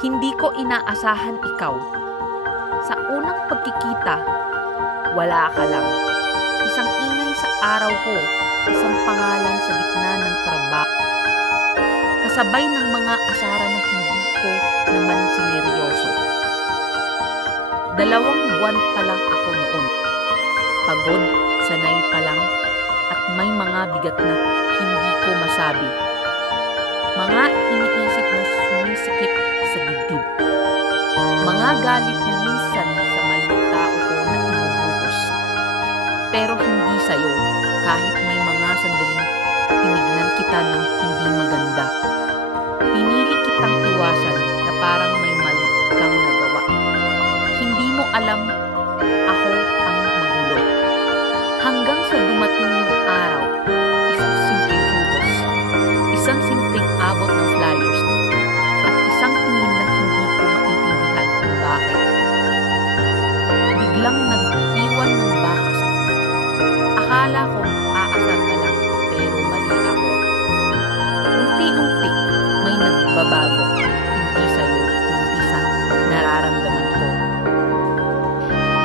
Hindi ko inaasahan ikaw. Sa unang pagkikita, wala ka lang. Isang ingay sa araw ko, isang pangalan sa gitna ng trabaho. Kasabay ng mga asara na hindi ko naman sineryoso. 2 buwan pa lang ako noon. Pagod, sanay pa lang, at may mga bigat na hindi ko masabi. Mga iniisip na sumisikip sa dibdib. Mga galit na minsan sa maling tao ko na inuubos. Pero hindi sa'yo, kahit may mga sandaling tinignan kita ng hindi maganda. Pinili kitang iwasan na parang may mali kang nagawa. Hindi mo alam ako ang magulo. Hanggang sa dumating yung araw, isang simpleng utos, isang simpleng abot ng flyers, at isang tingin na hindi ko maintindihan kung bakit. Biglang nag-iwan ng bakas. Akala ko aasar ka lang, pero mali ako. Unti-unti may nagbabago, hindi sa'yo, kundi sa nararamdaman ko.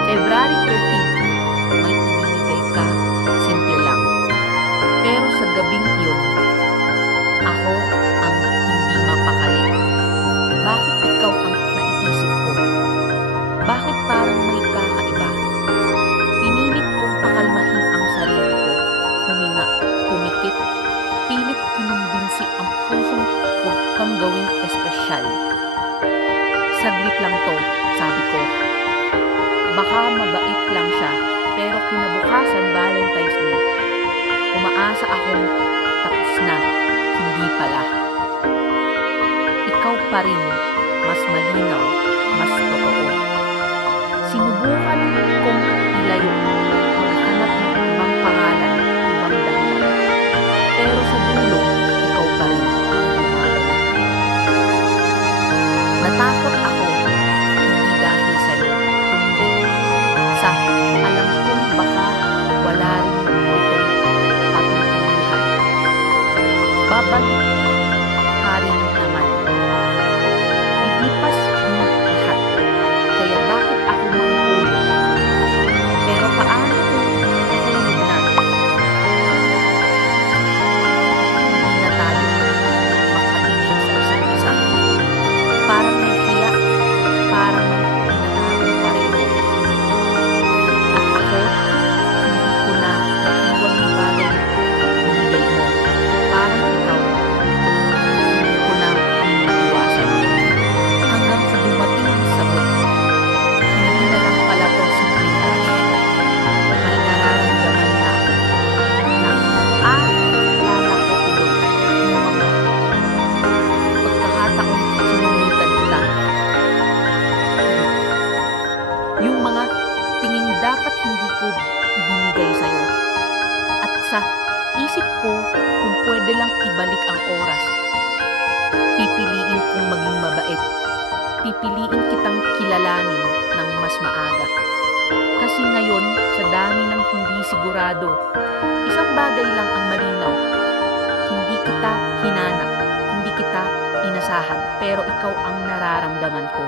February 13, may ibinigay ka, simple lang. Pero sa gabing iyon, ako ang hindi mapakali. Bakit ikaw ang naiisip ko? Bakit parang may kakaiba? Pinilit kong pakalmahin ang sarili ko. Huminga, pumikit, pilit kinumbinsi ang pusong huwag kang gawing espesyal. Saglit lang to, sabi ko. Baka mabait lang siya, pero kinabukasan Valentine's Day. Umaasa akong tapos na, hindi pala. Ikaw pa rin, mas malinaw, mas totoo. Sinubukan kong ilayo, maghanap ng ibang pangalan, ibang dahilan. Pero sa dulo, ikaw pa rin ang bumabalik. Natakot ako, hindi dahil sa'yo, kundi sa alam kong baka wala rin itong pagmatulohan. Babalik ka rin naman. Lilipas mo lahat. Kaya bakit ako manghulog? Pero paano kung hulog na? Hindi na tayo makatingin sa isa't isa. Parang may hiya, parang may tinatawag pareho. At ako, hindi ko na naiwan yung bagay na binigay mo. Parang ikaw, hindi ko na iniiwasan. Hanggang sa dumating ang sagot, hindi na lang pala to simpleng crush. May nararamdaman na ako na lalaki tuloy yung mga pagkakataong sinungitan kita. Yung mga tingin dapat hindi ko ibinigay sa'yo. At sa isip ko, kung pwede lang ibalik ang oras, pipiliin kong maging mabait. Pipiliin kitang kilalanin ng mas maaga. Kasi ngayon, sa dami ng hindi sigurado, isang bagay lang ang malinaw. Hindi kita hinanap, hindi kita inasahan, pero ikaw ang nararamdaman ko.